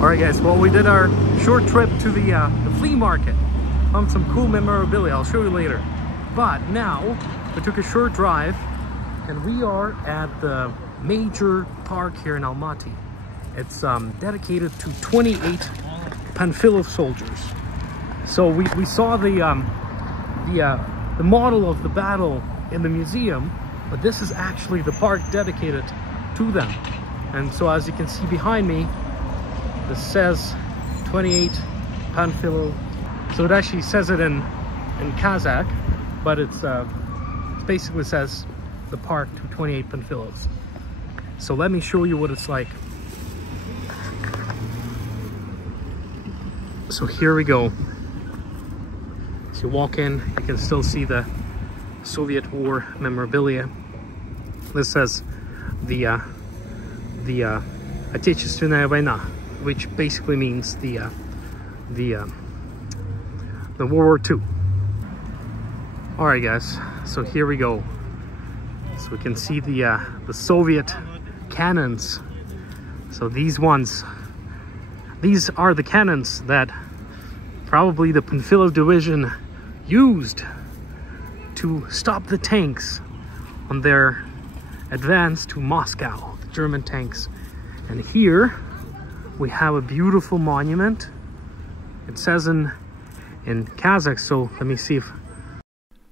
Alright guys, well we did our short trip to the flea market. Found some cool memorabilia, I'll show you later. But now, we took a short drive and we are at the major park here in Almaty. It's dedicated to 28 Panfilov soldiers. So we saw the model of the battle in the museum, but this is actually the park dedicated to them. And so as you can see behind me, this says 28 Panfilov. So it actually says it in Kazakh, but it basically says the park to 28 Panfilovs. So let me show you what it's like. So here we go. As you walk in, you can still see the Soviet war memorabilia. This says the Отечественная война, which basically means the World War II. All right, guys. So here we go. So we can see the Soviet cannons. So these are the cannons that probably the Panfilov division used to stop the tanks on their advance to Moscow, the German tanks. And here we have a beautiful monument. It says in Kazakh, so let me see if...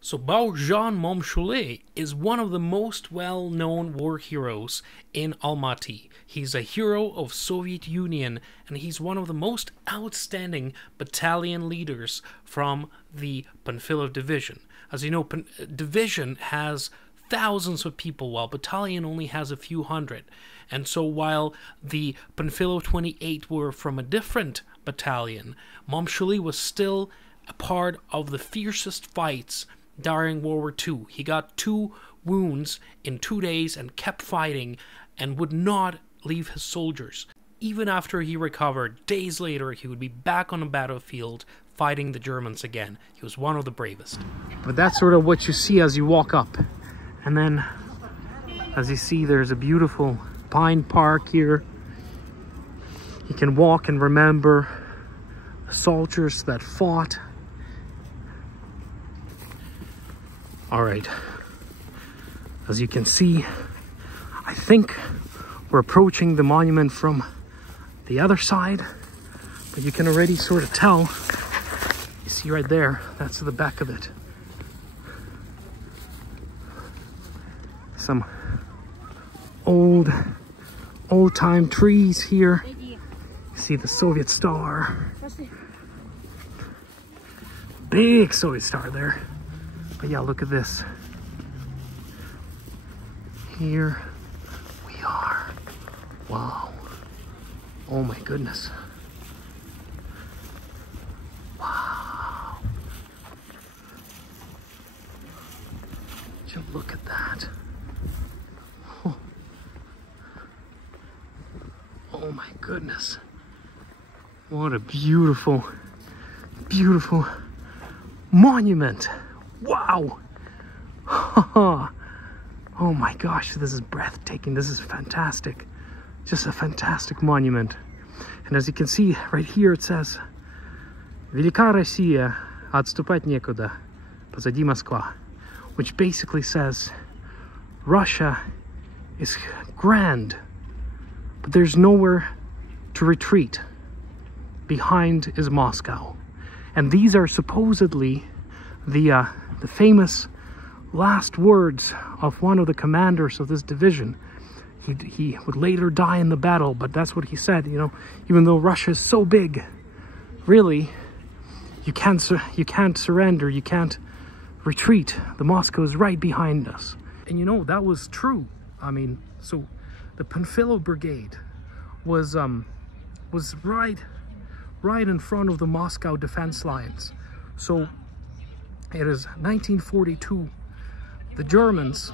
So Bogdan Momshule is one of the most well-known war heroes in Almaty. He's a hero of Soviet Union, and he's one of the most outstanding battalion leaders from the Panfilov division. As you know, division has thousands of people, while battalion only has a few hundred. And so while the Panfilov 28 were from a different battalion, Momshule was still a part of the fiercest fights during World War II. He got 2 wounds in 2 days and kept fighting and would not leave his soldiers. Even after he recovered, days later, he would be back on the battlefield fighting the Germans again. He was one of the bravest. But that's sort of what you see as you walk up. And then, as you see, there's a beautiful pine park here. You can walk and remember the soldiers that fought. All right, as you can see, I think we're approaching the monument from the other side, but you can already sort of tell. You see right there, that's the back of it. Some old-time trees here. You see the Soviet star. Big Soviet star there. But yeah, look at this. Here we are. Wow. Oh my goodness. Wow. Just look at that. Oh my goodness. What a beautiful, beautiful monument. Wow. Oh my gosh, this is breathtaking. This is fantastic. Just a fantastic monument. And as you can see right here, it says Велика Россия, отступать некуда, позади Москва, which basically says Russia is grand, but there's nowhere to retreat. Behind is Moscow. And these are supposedly the famous last words of one of the commanders of this division. He would later die in the battle, but that's what he said. You know, even though Russia is so big, really, you can't surrender, you can't retreat. The Moscow is right behind us. And you know, that was true. I mean, so the Panfilov brigade was right in front of the Moscow defense lines. So it is 1942. The Germans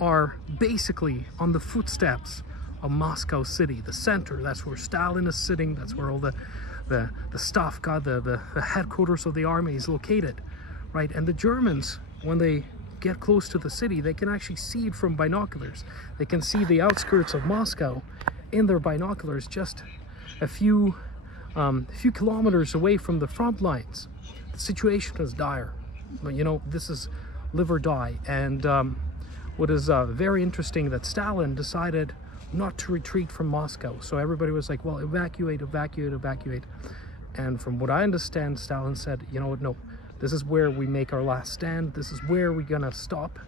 are basically on the footsteps of Moscow city, the center. That's where Stalin is sitting. That's where all the Stavka, the headquarters of the army, is located, right? And the Germans, when they get close to the city, they can actually see it from binoculars. They can see the outskirts of Moscow in their binoculars, just a few a few kilometers away from the front lines. The situation is dire. But, you know, this is live or die. And what is very interesting, that Stalin decided not to retreat from Moscow. So everybody was like, well, evacuate, evacuate, evacuate. And from what I understand, Stalin said, you know what, no, this is where we make our last stand. This is where we're gonna stop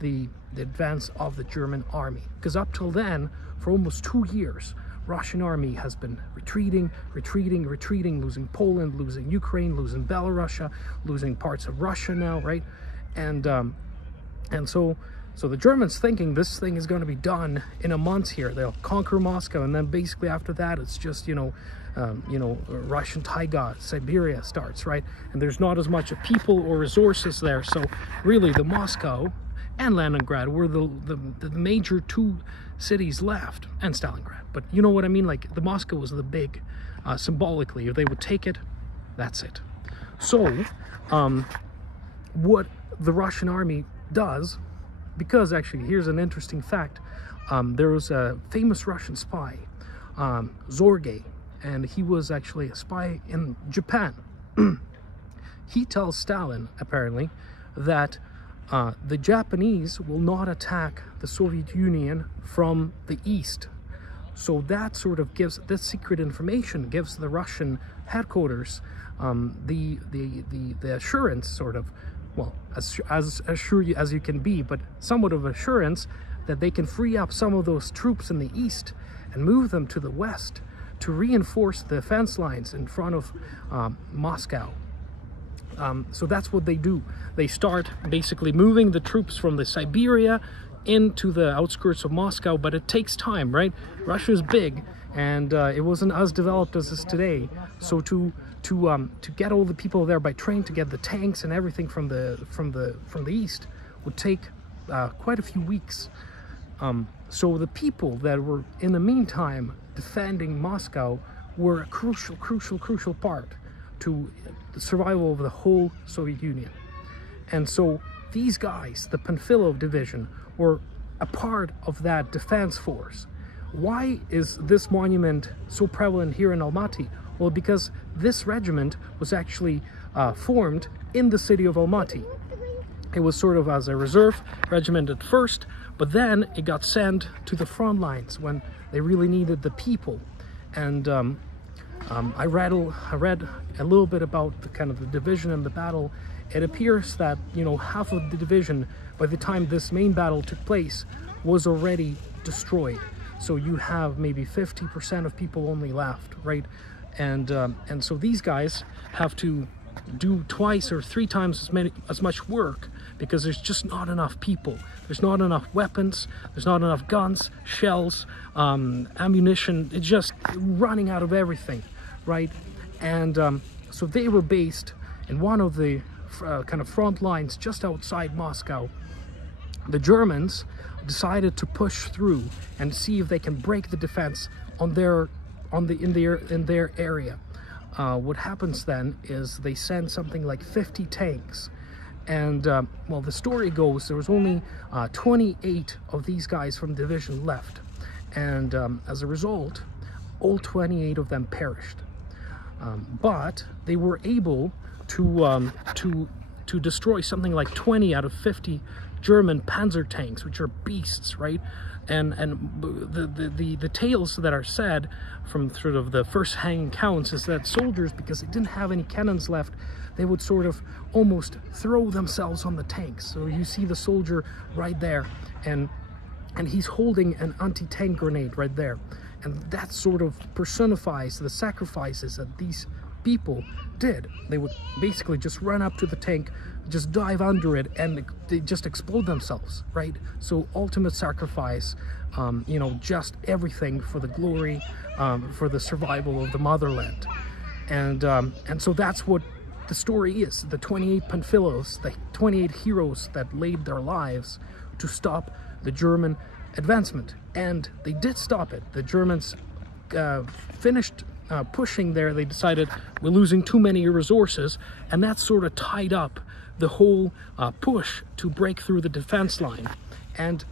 the advance of the German army. Because up till then, for almost 2 years, Russian army has been retreating, losing Poland, losing Ukraine, losing Belarus, losing parts of Russia now, right? And so the Germans thinking this thing is going to be done in a month here. They'll conquer Moscow, and then basically after that, it's just, Russian taiga, Siberia starts, right? And there's not as much of people or resources there. So really, the Moscow and Leningrad were the major two cities left, and Stalingrad. But you know what I mean? Like, the Moscow was the big, symbolically, if they would take it, that's it. So, what the Russian army does, because actually, here's an interesting fact. There was a famous Russian spy, Zorge, and he was actually a spy in Japan. He tells Stalin, apparently, that the Japanese will not attack the Soviet Union from the east. So that sort of gives, this secret information gives the Russian headquarters the assurance, sort of, well, as assured as you can be, but somewhat of assurance that they can free up some of those troops in the east and move them to the west to reinforce the defense lines in front of Moscow. So that's what they do. They start basically moving the troops from the Siberia into the outskirts of Moscow, but it takes time, right? Russia is big, and it wasn't as developed as it is today. So to get all the people there by train, to get the tanks and everything from the east, would take quite a few weeks. So the people that were in the meantime defending Moscow were a crucial part to the survival of the whole Soviet Union. And so these guys, the Panfilov division, were a part of that defense force. Why is this monument so prevalent here in Almaty? Well, because this regiment was actually formed in the city of Almaty. It was sort of as a reserve regiment at first, but then it got sent to the front lines when they really needed the people. And I read a little bit about the kind of the division and the battle. It appears that, you know, half of the division, by the time this main battle took place, was already destroyed. So you have maybe 50% of people only left, right? And so these guys have to do 2 or 3 times as much work, because there's just not enough people. There's not enough weapons. There's not enough guns, shells, ammunition. It's just running out of everything, right? And so they were based in one of the kind of front lines just outside Moscow. The Germans decided to push through and see if they can break the defense in their area. What happens then is they send something like 50 tanks, and well, the story goes there was only 28 of these guys from the division left, and as a result, all 28 of them perished. But they were able to destroy something like 20 out of 50 German panzer tanks, which are beasts, right? And the tales that are said from sort of the first-hand accounts is that soldiers, because they didn't have any cannons left, they would sort of almost throw themselves on the tanks. So you see the soldier right there, and he's holding an anti-tank grenade right there, and that sort of personifies the sacrifices that these people did. They would basically just run up to the tank, just dive under it, and they just explode themselves, right? So ultimate sacrifice, you know, just everything for the glory, for the survival of the motherland. And so that's what the story is. The 28 Panfilovs, the 28 heroes that laid their lives to stop the German advancement. And they did stop it. The Germans finished pushing there. They decided we're losing too many resources, and that sort of tied up the whole push to break through the defense line. And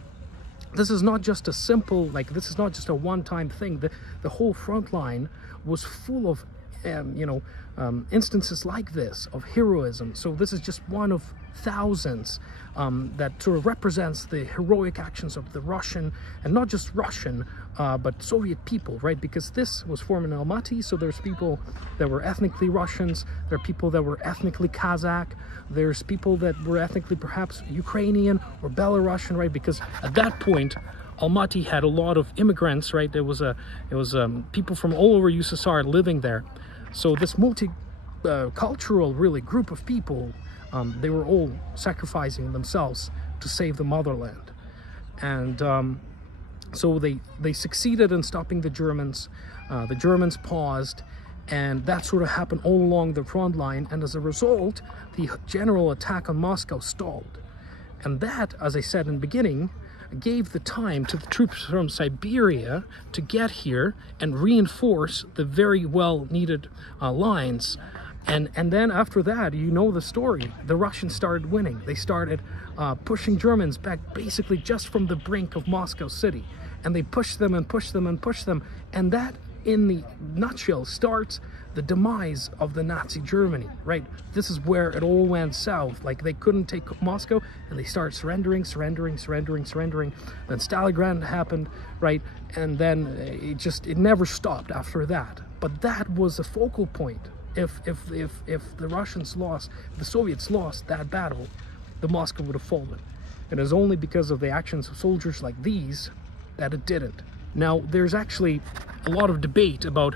this is not just a simple, like, this is not just a one-time thing. The whole front line was full of instances like this of heroism. So this is just one of thousands that sort of represents the heroic actions of the Russian, and not just Russian, but Soviet people, right? Because this was formed in Almaty, so there's people that were ethnically Russians, there are people that were ethnically Kazakh, there's people that were ethnically perhaps Ukrainian or Belarusian, right? Because at that point, Almaty had a lot of immigrants, right? It was people from all over USSR living there. So this multicultural, really, group of people, they were all sacrificing themselves to save the motherland. And so they succeeded in stopping the Germans. The Germans paused, and that sort of happened all along the front line. And as a result, the general attack on Moscow stalled. And that, as I said in the beginning, gave the time to the troops from Siberia to get here and reinforce the very well needed lines. And then after that, you know the story. The Russians started winning. They started pushing Germans back basically just from the brink of Moscow city. And they pushed them and pushed them and pushed them. And that, in the nutshell, starts the demise of the Nazi Germany, right? This is where it all went south. Like, they couldn't take Moscow, and they started surrendering. Then Stalingrad happened, right? And then it never stopped after that. But that was a focal point. If the Russians lost, if the Soviets lost that battle, the Moscow would have fallen. It is only because of the actions of soldiers like these that it didn't. Now, there's actually a lot of debate about,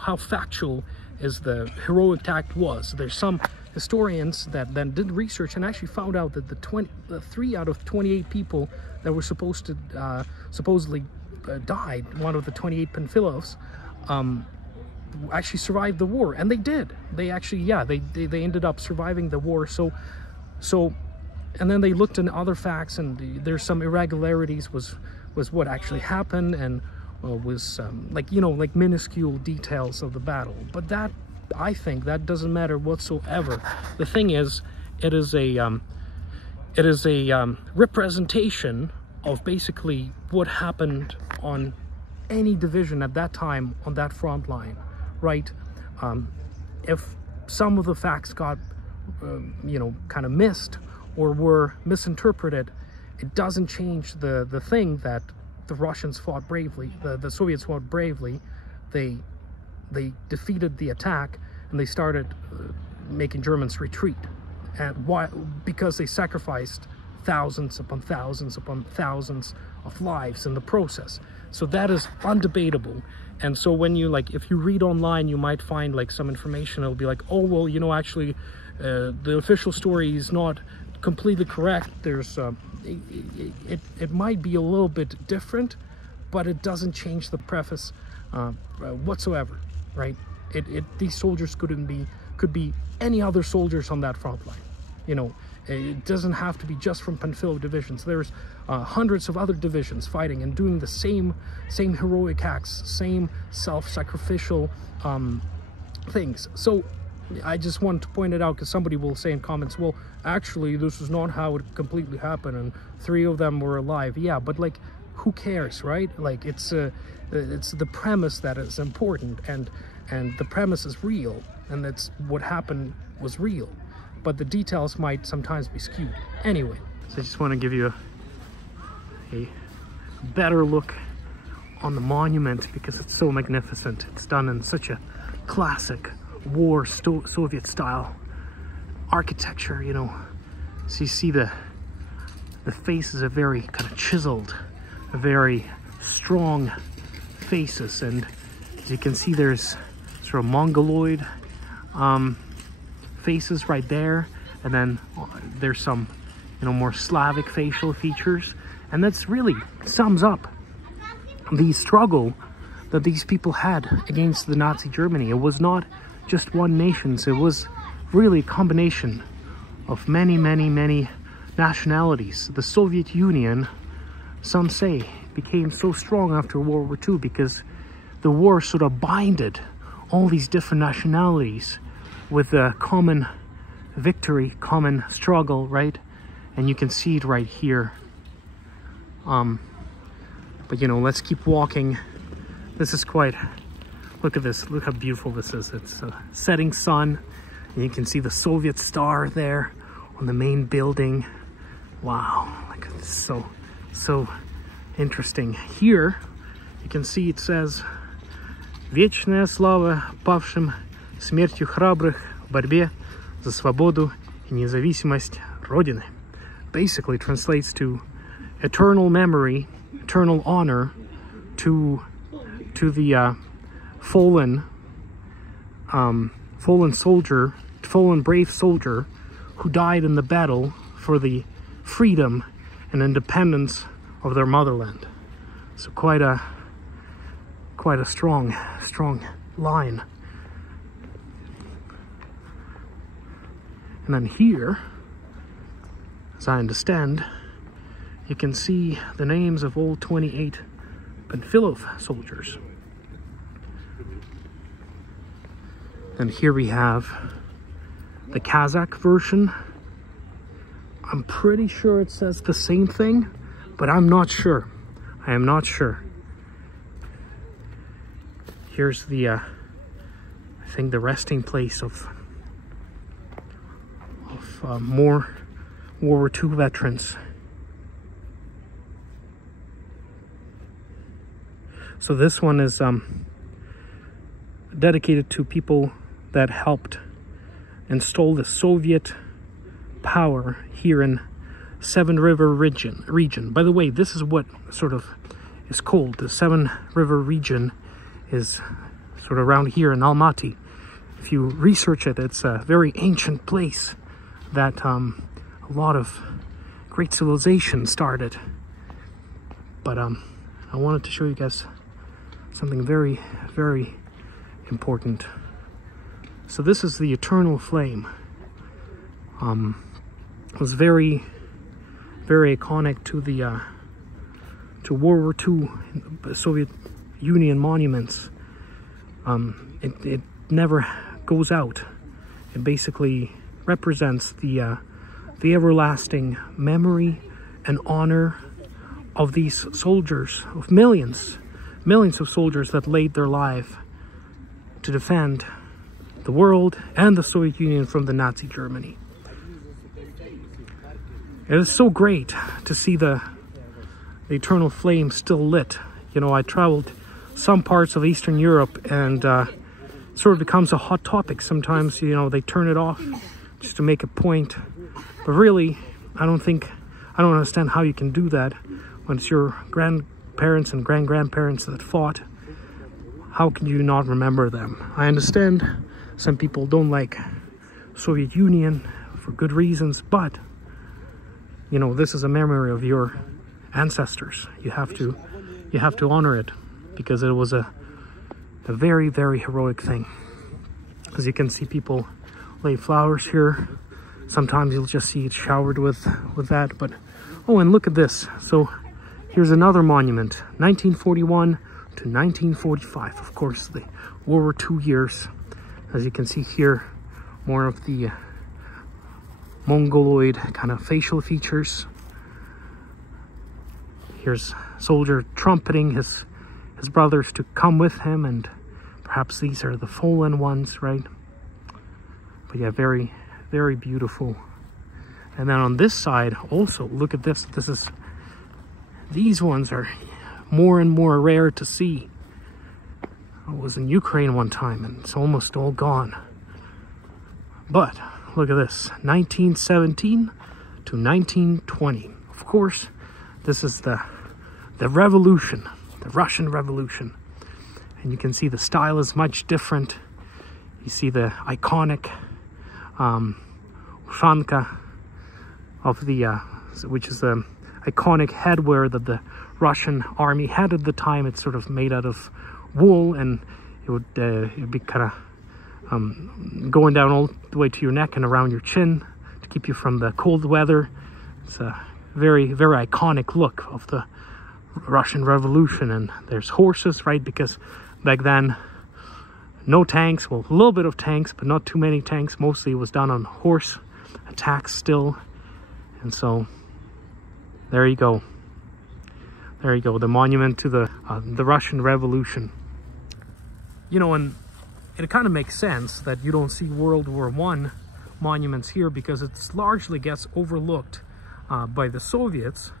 how factual is the heroic act was. There's some historians that then did research and actually found out that the 3 out of 28 people that were supposedly died, one of the 28 Panfilovs, actually survived the war. And they did. They actually, they ended up surviving the war. So, and then they looked into other facts, and there's some irregularities was what actually happened, and was like minuscule details of the battle. But that, I think, that doesn't matter whatsoever. The thing is, it is a representation of basically what happened on any division at that time on that front line, right? If some of the facts got kind of missed or were misinterpreted, it doesn't change the thing that the Russians fought bravely, the Soviets fought bravely. They defeated the attack, and they started making Germans retreat. And why? Because they sacrificed thousands upon thousands upon thousands of lives in the process. So that is undebatable. And so when you, if you read online, you might find some information. It'll be like, oh, well, actually the official story is not completely correct. There's it might be a little bit different, but it doesn't change the preface whatsoever, right? These soldiers could be any other soldiers on that front line. It doesn't have to be just from Panfilov divisions. There's hundreds of other divisions fighting and doing the same heroic acts, same self-sacrificial things. So I just want to point it out, because somebody will say in comments, well, actually, this is not how it completely happened, and 3 of them were alive. Yeah, but who cares, right? It's the premise that is important, and the premise is real, and that's what happened was real. But the details might sometimes be skewed. Anyway, so I just want to give you a better look on the monument, because it's so magnificent. It's done in such a classic war Soviet style architecture, So you see the faces are very kind of chiseled, very strong faces, and as you can see, there's sort of Mongoloid faces right there, and then there's some more Slavic facial features, and that's really sums up the struggle that these people had against the Nazi Germany. It was not just one nation, so it was really a combination of many nationalities. The Soviet Union, some say, became so strong after World War II because the war sort of binded all these different nationalities with a common victory, common struggle, right? And you can see it right here. But let's keep walking. This is quite Look at this. Look how beautiful this is. It's a setting sun. And you can see the Soviet star there on the main building. Wow, like it's so interesting. Here you can see it says "Вечная слава павшим, смертью храбрых в борьбе за свободу и независимость Родины." Basically translates to eternal memory, eternal honor to the fallen brave soldier who died in the battle for the freedom and independence of their motherland. So quite a strong line. And then here, as I understand, you can see the names of all 28 Panfilov soldiers. And here we have the Kazakh version. I'm pretty sure it says the same thing, but I'm not sure. I am not sure. Here's the, I think the resting place of more World War II veterans. So this one is dedicated to people that helped install the Soviet power here in Seven River region. By the way, this is what sort of is called the Seven River region, is sort of around here in Almaty. If you research it, it's a very ancient place that a lot of great civilization started. But I wanted to show you guys something very, very important. So this is the eternal flame. It was very, very iconic to the to World War II Soviet Union monuments. It never goes out. It basically represents the everlasting memory and honor of these soldiers, of millions of soldiers that laid their life to defend the world and the Soviet Union from the Nazi Germany. It is so great to see the eternal flame still lit. You know, I traveled some parts of Eastern Europe, and it sort of becomes a hot topic. Sometimes, you know, they turn it off just to make a point. But really, I don't understand how you can do that when it's your grandparents and grandparents that fought. How can you not remember them? I understand some people don't like Soviet Union for good reasons, but you know, this is a memory of your ancestors. You have to honor it, because it was a very, very heroic thing. As you can see, people lay flowers here. Sometimes you'll just see it showered with that. But oh, and look at this. So here's another monument, 1941 to 1945. Of course, the World War II years. As you can see here, more of the Mongoloid kind of facial features. Here's soldier trumpeting his brothers to come with him, and perhaps these are the fallen ones, right? But yeah, very, very beautiful. And then on this side also, look at this. These ones are more and more rare to see. I was in Ukraine one time and it's almost all gone. But look at this, 1917 to 1920. Of course, this is the revolution, the Russian Revolution. And you can see the style is much different. You see the iconic ushanka of the, which is the iconic headwear that the Russian army had at the time. It's sort of made out of wool, and it would it'd be kind of going down all the way to your neck and around your chin to keep you from the cold weather. It's a very, very iconic look of the Russian Revolution. And there's horses, right? Because back then, no tanks, well, a little bit of tanks, but not too many tanks. Mostly it was done on horse attacks still. And so there you go. There you go, the monument to the Russian Revolution. you know, and it kind of makes sense that you don't see World War I monuments here, because it's largely gets overlooked by the Soviets.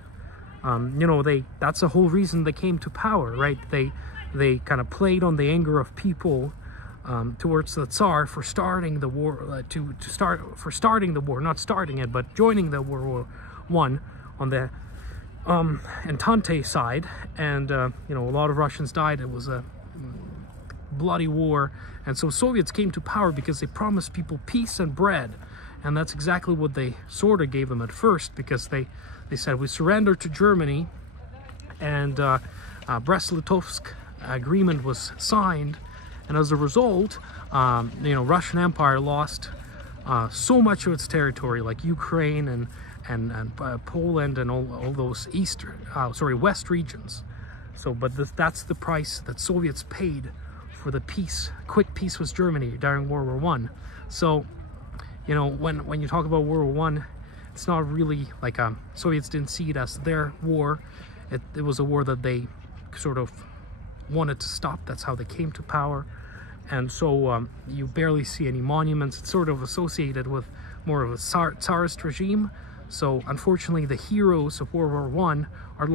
You know, that's the whole reason they came to power, right? They kind of played on the anger of people towards the Tsar for starting the war, starting the war, not starting it, but joining the World War I on the Entente side. And you know, a lot of Russians died. It was a bloody war, and so Soviets came to power because they promised people peace and bread, and that's exactly what they sort of gave them at first, because they said, we surrender to Germany, and Brest-Litovsk agreement was signed, and as a result, you know, Russian Empire lost so much of its territory, like Ukraine and Poland and all those west regions. So, but that's the price that Soviets paid for the peace, quick peace with Germany during World War I. So, you know, when you talk about World War I, it's not really like Soviets didn't see it as their war. It was a war that they sort of wanted to stop. That's how they came to power. And so you barely see any monuments. It's sort of associated with more of a Tsarist regime. So unfortunately, the heroes of World War I are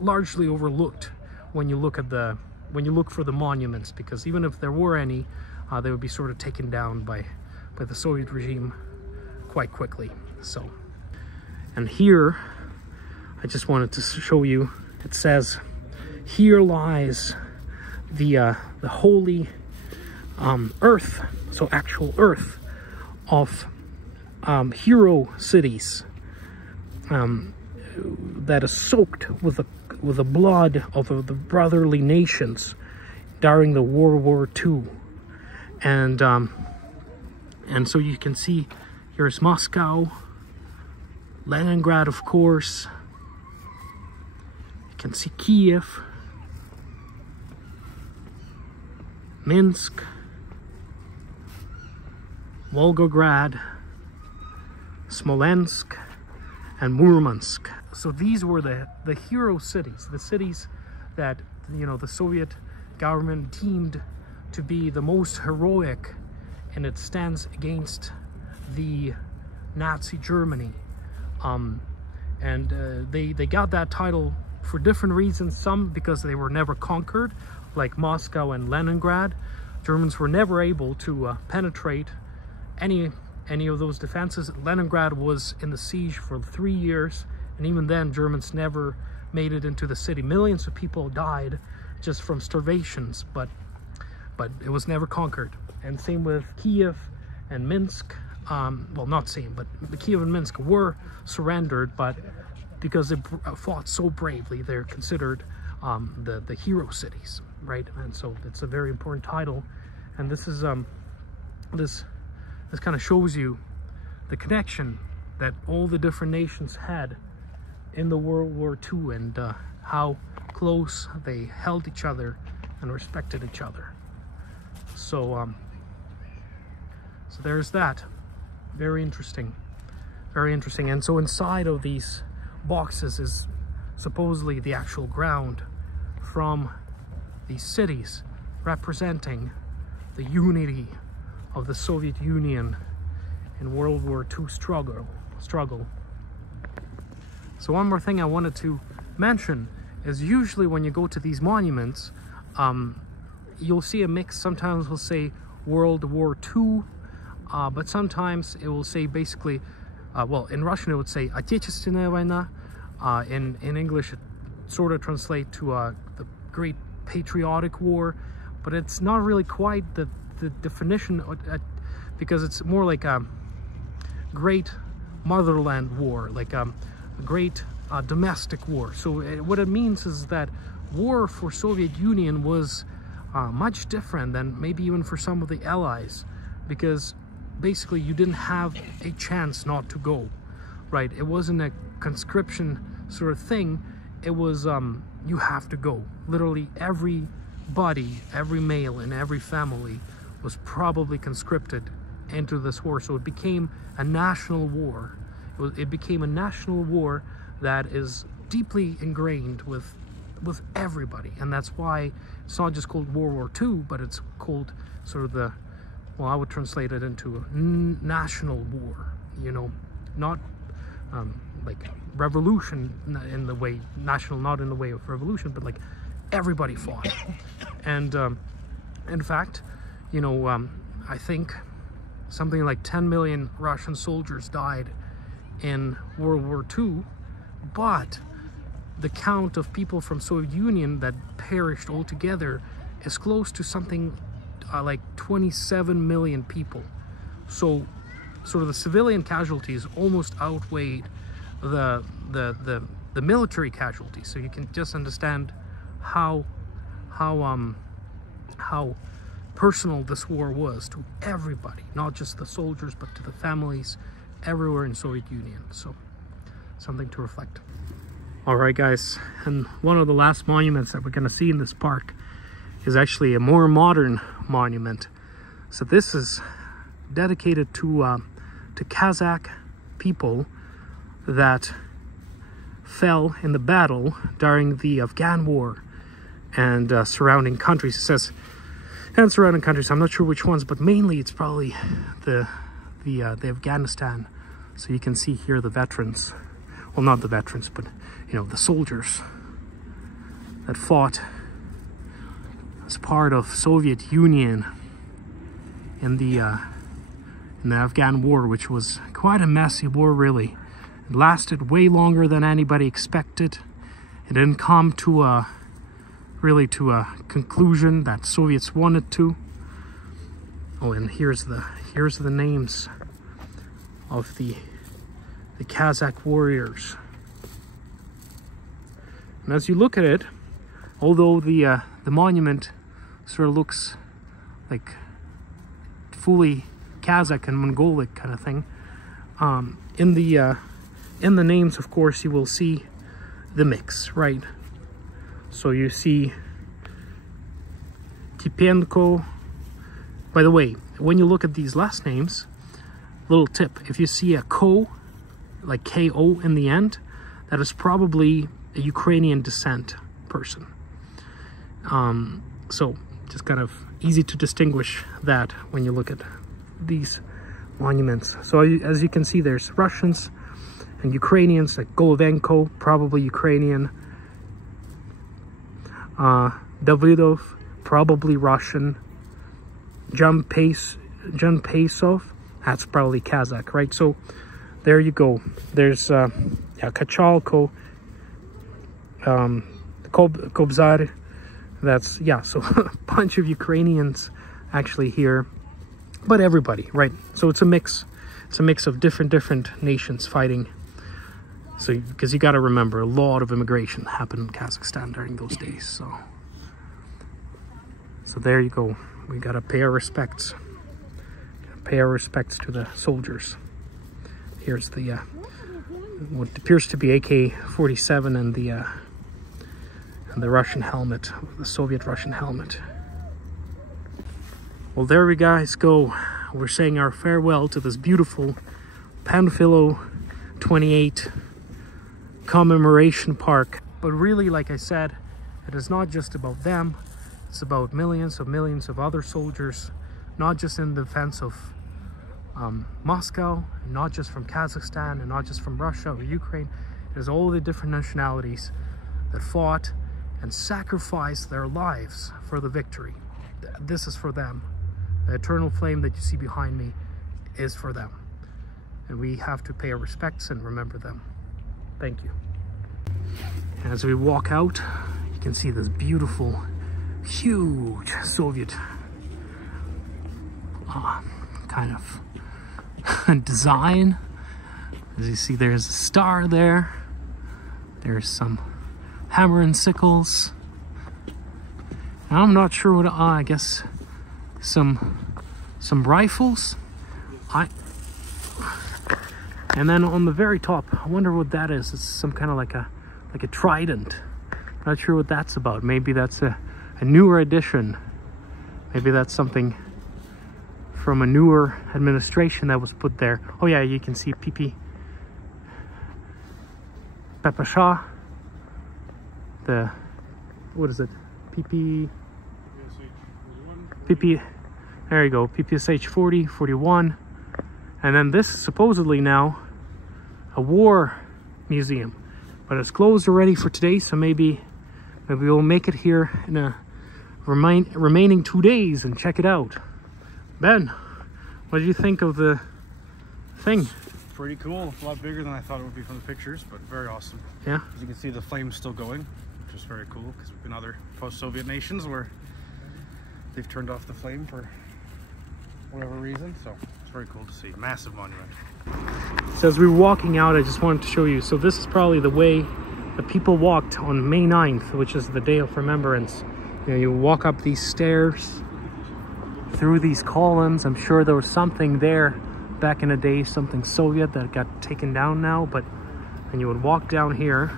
largely overlooked when you look for the monuments, because even if there were any, they would be sort of taken down by the Soviet regime quite quickly. So, and here, I just wanted to show you, it says, here lies the holy earth, so actual earth of hero cities that is soaked with the blood of the brotherly nations during the World War II. And so you can see here's Moscow, Leningrad, of course. You can see Kiev, Minsk, Volgograd, Smolensk, and Murmansk. So these were the hero cities, the cities that, you know, the Soviet government deemed to be the most heroic in its stance against the Nazi Germany. They got that title for different reasons. Some because they were never conquered, like Moscow and Leningrad. Germans were never able to penetrate any of those defenses. Leningrad was in the siege for 3 years, and even then Germans never made it into the city. Millions of people died just from starvations, but it was never conquered. And same with Kiev and Minsk. Well, not same, but Kiev and Minsk were surrendered, but because they fought so bravely, they're considered the hero cities, right? And so it's a very important title. And this is this kind of shows you the connection that all the different nations had in the World War II, and how close they held each other and respected each other. So so there's that. Very interesting, very interesting. And so inside of these boxes is supposedly the actual ground from these cities, representing the unity of the Soviet Union in World War II struggle. So one more thing I wanted to mention is, usually when you go to these monuments, you'll see a mix. Sometimes we'll say World War II, but sometimes it will say basically, well, in Russian it would say Отечественная война. In English it sort of translates to the Great Patriotic War, but it's not really quite the definition, because it's more like a Great Motherland War, like a Great Domestic War. So what it means is that war for Soviet Union was much different than maybe even for some of the Allies, because basically you didn't have a chance not to go, right? It wasn't a conscription sort of thing. It was you have to go. Literally everybody, every male in every family was probably conscripted into this war. So it became a national war. It became a national war that is deeply ingrained with with everybody. And that's why it's not just called World War II, but it's called sort of the, well, I would translate it into a national war, you know, not like revolution in the way, national, not in the way of revolution, but like everybody fought. And in fact, you know, I think something like 10 million Russian soldiers died in World War II, but the count of people from Soviet Union that perished altogether is close to something like 27 million people. So sort of the civilian casualties almost outweighed the military casualties. So you can just understand how personal this war was to everybody, not just the soldiers, but to the families everywhere in Soviet Union. So something to reflect. All right, guys, and one of the last monuments that we're going to see in this park is actually a more modern monument. So this is dedicated to Kazakh people that fell in the battle during the Afghan War and surrounding countries. It says, and surrounding countries, I'm not sure which ones, but mainly it's probably the Afghanistan. So you can see here the veterans, well, not the veterans, but you know, the soldiers that fought as part of Soviet Union in the Afghan War, which was quite a messy war, really. It lasted way longer than anybody expected. It didn't come to a conclusion that Soviets wanted to. Oh, and here's the names of the Kazakh warriors. And as you look at it, although the monument sort of looks like fully Kazakh and Mongolic kind of thing, in the names, of course, you will see the mix, right? So you see Tipenko. By the way, when you look at these last names, little tip, if you see a Ko, like K-O in the end, that is probably a Ukrainian descent person. So just kind of easy to distinguish that when you look at these monuments. So as you can see, there's Russians and Ukrainians, like Golovenko, probably Ukrainian. Davidov, probably Russian. Jan Pesov, that's probably Kazakh, right? So there you go. There's Kachalko, Kobzar, that's, yeah, so a bunch of Ukrainians actually here, but everybody, right? So it's a mix of different nations fighting. So because you got to remember, a lot of immigration happened in Kazakhstan during those days. So there you go. We got to pay our respects. Pay our respects to the soldiers. Here's the what appears to be AK-47 and the Russian helmet, the Soviet Russian helmet. Well, there we guys go. We're saying our farewell to this beautiful Panfilov 28 commemoration park. But really, like I said, it is not just about them. It's about millions of other soldiers, not just in defense of Moscow, not just from Kazakhstan, and not just from Russia or Ukraine. It is all the different nationalities that fought and sacrificed their lives for the victory. This is for them. The eternal flame that you see behind me is for them. And we have to pay our respects and remember them. Thank you. And as we walk out, you can see this beautiful, huge Soviet kind of design. As you see, there's a star there. There's some hammer and sickles. And I'm not sure what, I guess some rifles. And then on the very top, I wonder what that is. It's some kind of like a trident. Not sure what that's about. Maybe that's a newer edition. Maybe that's something from a newer administration that was put there. Oh yeah, you can see PP Peppa Shah, the what is it? PP, there you go, PPSH 40, 41. And then this is supposedly now a war museum, but it's closed already for today, so maybe we'll make it here in a remaining 2 days and check it out. Ben, what do you think of the thing? Pretty cool. A lot bigger than I thought it would be from the pictures, but very awesome. Yeah. As you can see, the flame's still going, which is very cool, because we've been other post-Soviet nations where they've turned off the flame for whatever reason, so it's very cool to see. Massive monument. So as we were walking out, I just wanted to show you, so this is probably the way that people walked on May 9th, which is the Day of Remembrance. You know, you walk up these stairs, through these columns. I'm sure there was something there back in the day, something Soviet that got taken down now, but and you would walk down here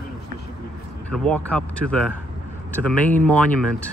and walk up to the main monument